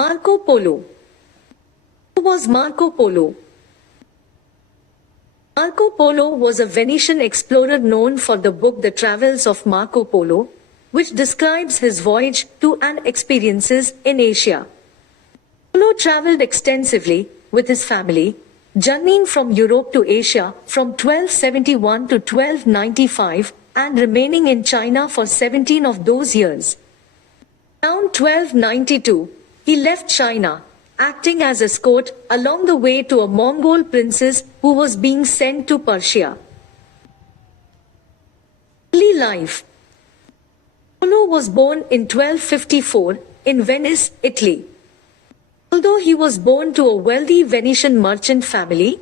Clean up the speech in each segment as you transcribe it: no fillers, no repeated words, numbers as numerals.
Marco Polo. Who was Marco Polo? Marco Polo was a Venetian explorer known for the book The Travels of Marco Polo, which describes his voyage to and experiences in Asia. Polo traveled extensively with his family, journeying from Europe to Asia from 1271 to 1295 and remaining in China for 17 of those years. Around 1292, he left China, acting as escort along the way to a Mongol princess who was being sent to Persia. Early life. Polo was born in 1254 in Venice, Italy. Although he was born to a wealthy Venetian merchant family,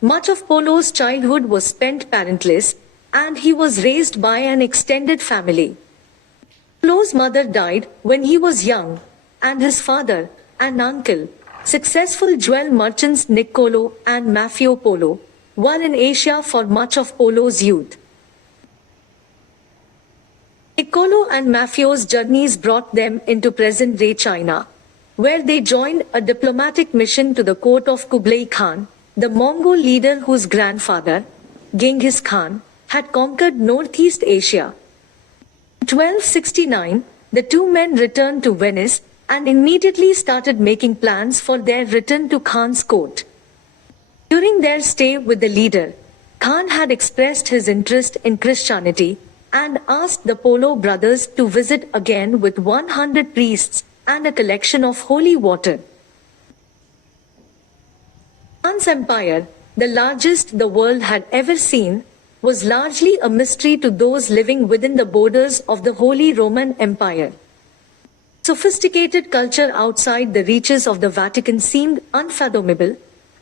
much of Polo's childhood was spent parentless, and he was raised by an extended family. Polo's mother died when he was young, and his father and uncle, successful jewel merchants Niccolo and Maffeo Polo, were in Asia for much of Polo's youth. Niccolo and Maffeo's journeys brought them into present-day China, where they joined a diplomatic mission to the court of Kublai Khan, the Mongol leader whose grandfather, Genghis Khan, had conquered Northeast Asia. In 1269, the two men returned to Venice and immediately started making plans for their return to Khan's court. During their stay with the leader, Khan had expressed his interest in Christianity and asked the Polo brothers to visit again with 100 priests and a collection of holy water. Khan's empire, the largest the world had ever seen, was largely a mystery to those living within the borders of the Holy Roman Empire. Sophisticated culture outside the reaches of the Vatican seemed unfathomable,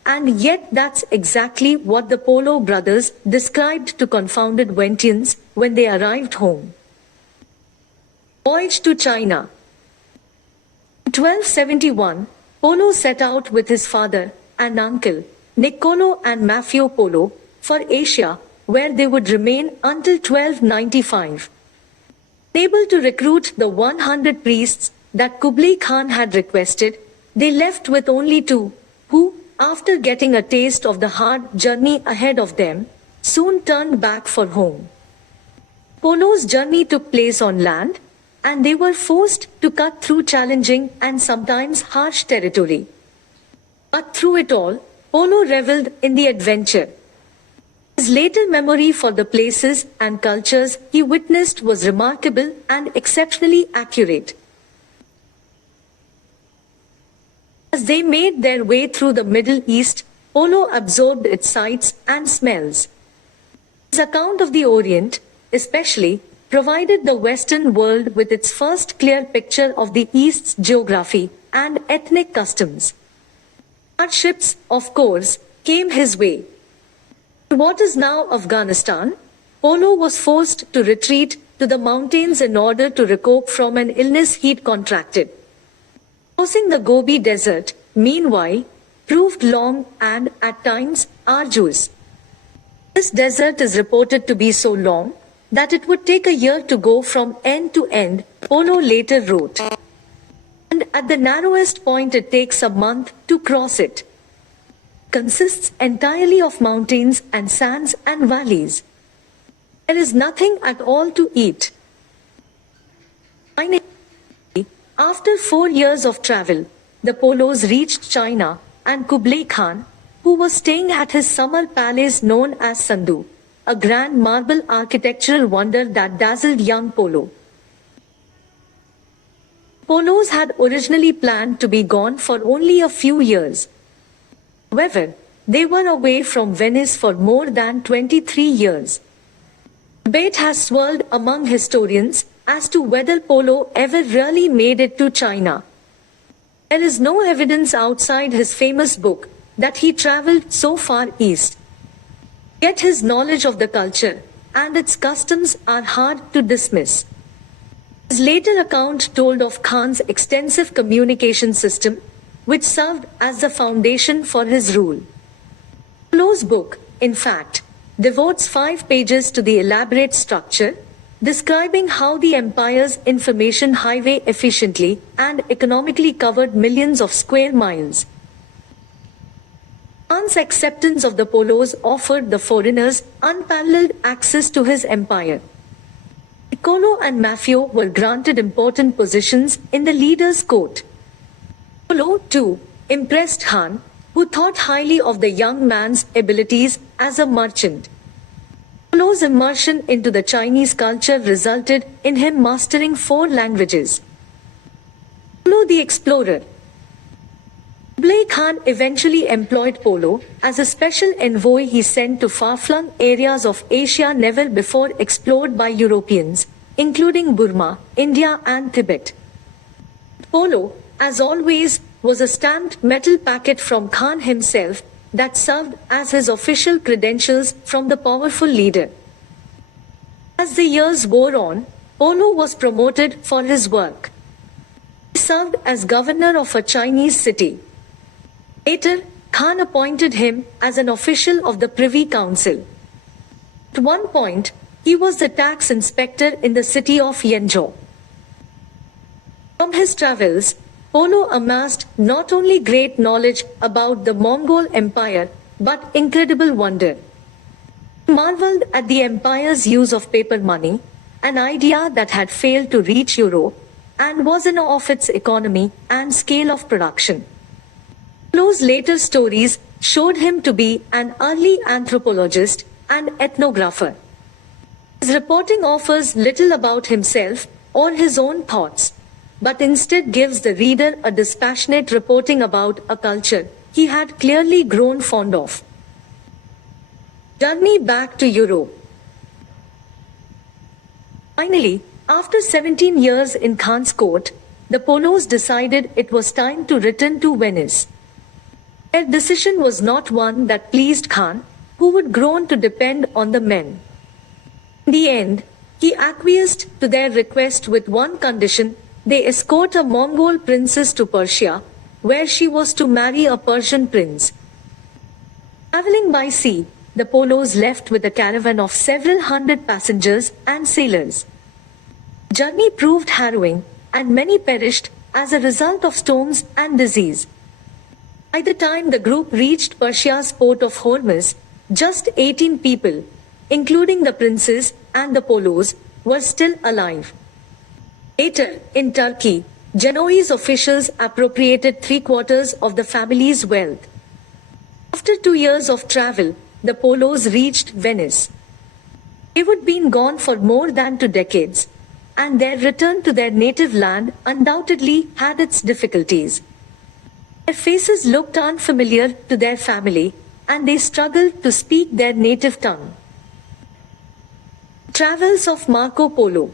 and yet that's exactly what the Polo brothers described to confounded Ventians when they arrived home. Voyage to China. In 1271, Polo set out with his father and uncle, Niccolo and Maffeo Polo, for Asia, where they would remain until 1295. Unable to recruit the 100 priests that Kublai Khan had requested, they left with only two, who, after getting a taste of the hard journey ahead of them, soon turned back for home. Polo's journey took place on land, and they were forced to cut through challenging and sometimes harsh territory. But through it all, Polo reveled in the adventure. His later memory for the places and cultures he witnessed was remarkable and exceptionally accurate. As they made their way through the Middle East, Polo absorbed its sights and smells. His account of the Orient, especially, provided the Western world with its first clear picture of the East's geography and ethnic customs. Hardships, of course, came his way. In what is now Afghanistan, Polo was forced to retreat to the mountains in order to recoup from an illness he'd contracted. Crossing the Gobi Desert, meanwhile, proved long and, at times, arduous. This desert is reported to be so long that it would take a year to go from end to end, Polo later wrote. And at the narrowest point it takes a month to cross it. Consists entirely of mountains and sands and valleys. There is nothing at all to eat. Finally, after 4 years of travel, the Polos reached China, and Kublai Khan, who was staying at his summer palace known as Sandhu, a grand marble architectural wonder that dazzled young Polo. Polos had originally planned to be gone for only a few years. However, they were away from Venice for more than 23 years. Debate has swirled among historians as to whether Polo ever really made it to China. There is no evidence outside his famous book that he traveled so far east. Yet his knowledge of the culture and its customs are hard to dismiss. His later account told of Khan's extensive communication system, which served as the foundation for his rule. Polo's book, in fact, devotes 5 pages to the elaborate structure, describing how the empire's information highway efficiently and economically covered millions of square miles. Khan's acceptance of the Polos offered the foreigners unparalleled access to his empire. Niccolo and Maffeo were granted important positions in the leader's court. Polo, too, impressed Khan, who thought highly of the young man's abilities as a merchant. Polo's immersion into the Chinese culture resulted in him mastering 4 languages. Polo the Explorer. Kublai Khan eventually employed Polo as a special envoy he sent to far-flung areas of Asia never before explored by Europeans, including Burma, India and Tibet. Polo, as always, was a stamped metal packet from Khan himself that served as his official credentials from the powerful leader. As the years wore on, Polo was promoted for his work. He served as governor of a Chinese city. Later, Khan appointed him as an official of the Privy Council. At one point, he was the tax inspector in the city of Yenzhou. From his travels, Polo amassed not only great knowledge about the Mongol Empire, but incredible wonder. He marveled at the empire's use of paper money, an idea that had failed to reach Europe, and was in awe of its economy and scale of production. Polo's later stories showed him to be an early anthropologist and ethnographer. His reporting offers little about himself or his own thoughts, but instead gives the reader a dispassionate reporting about a culture he had clearly grown fond of. Journey back to Europe. Finally, after 17 years in Khan's court, the Polos decided it was time to return to Venice. Their decision was not one that pleased Khan, who would grown to depend on the men. In the end, he acquiesced to their request with one condition: they escort a Mongol princess to Persia, where she was to marry a Persian prince. Traveling by sea, the Polos left with a caravan of several hundred passengers and sailors. The journey proved harrowing, and many perished as a result of storms and disease. By the time the group reached Persia's port of Hormuz, just 18 people, including the princes and the Polos, were still alive. Later, in Turkey, Genoese officials appropriated 3/4 of the family's wealth. After 2 years of travel, the Polos reached Venice. They had been gone for more than 2 decades, and their return to their native land undoubtedly had its difficulties. Their faces looked unfamiliar to their family, and they struggled to speak their native tongue. Travels of Marco Polo.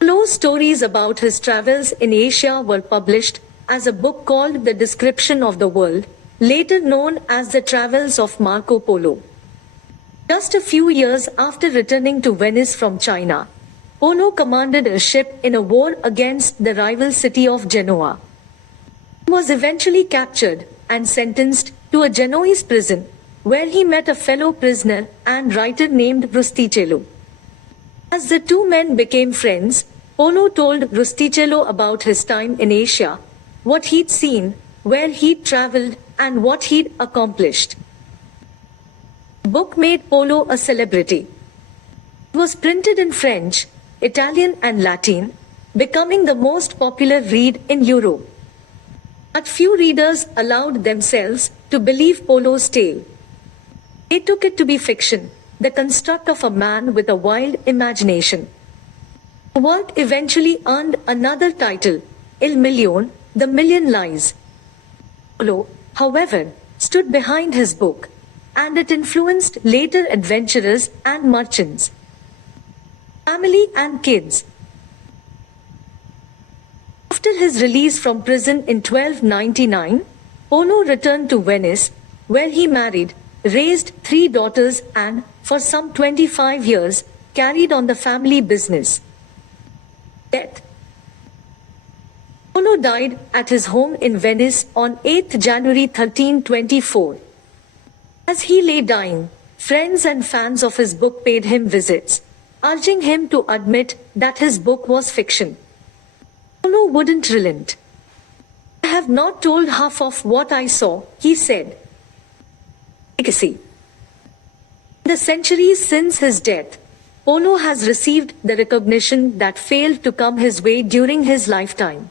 Polo's stories about his travels in Asia were published as a book called The Description of the World, later known as The Travels of Marco Polo. Just a few years after returning to Venice from China, Polo commanded a ship in a war against the rival city of Genoa. He was eventually captured and sentenced to a Genoese prison, where he met a fellow prisoner and writer named Rustichello. As the two men became friends, Polo told Rustichello about his time in Asia, what he'd seen, where he'd traveled, and what he'd accomplished. The book made Polo a celebrity. It was printed in French, Italian and Latin, becoming the most popular read in Europe. But few readers allowed themselves to believe Polo's tale. They took it to be fiction, the construct of a man with a wild imagination. The work eventually earned another title, Il Million, The Million Lies. Polo, however, stood behind his book, and it influenced later adventurers and merchants. Family and kids. After his release from prison in 1299, Polo returned to Venice, where he married, raised 3 daughters and, for some 25 years, carried on the family business. Death. Polo died at his home in Venice on 8 January 1324. As he lay dying, Friends and fans of his book paid him visits, urging him to admit that his book was fiction. Polo wouldn't relent. I have not told half of what I saw, he said. Legacy. In the centuries since his death, Polo has received the recognition that failed to come his way during his lifetime.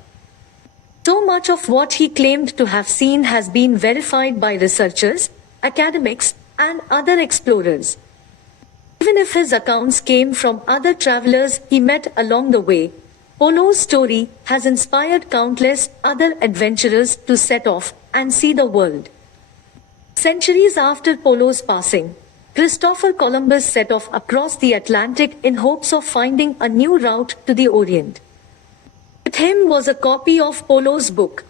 So much of what he claimed to have seen has been verified by researchers, academics, and other explorers. Even if his accounts came from other travelers he met along the way, Polo's story has inspired countless other adventurers to set off and see the world. Centuries after Polo's passing, Christopher Columbus set off across the Atlantic in hopes of finding a new route to the Orient. With him was a copy of Polo's book,